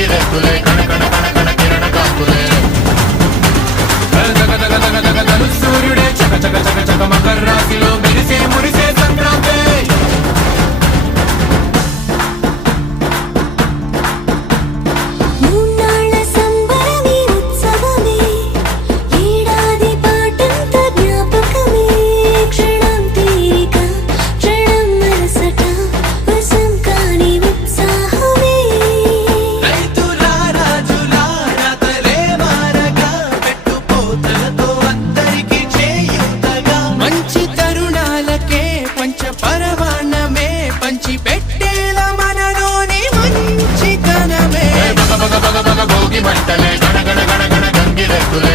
గంగిరెద్దులే కణ కణ కణ కణ కిరణ కాంతులే దగ దగ దగ దగ దగ సూర్యుడే చక చక చక చక మకర రాశిలో మెరిసే మురిసే సంక్రాంతి భోగి మంటలే గణ గణ గణ గణ గంగిరెద్దులే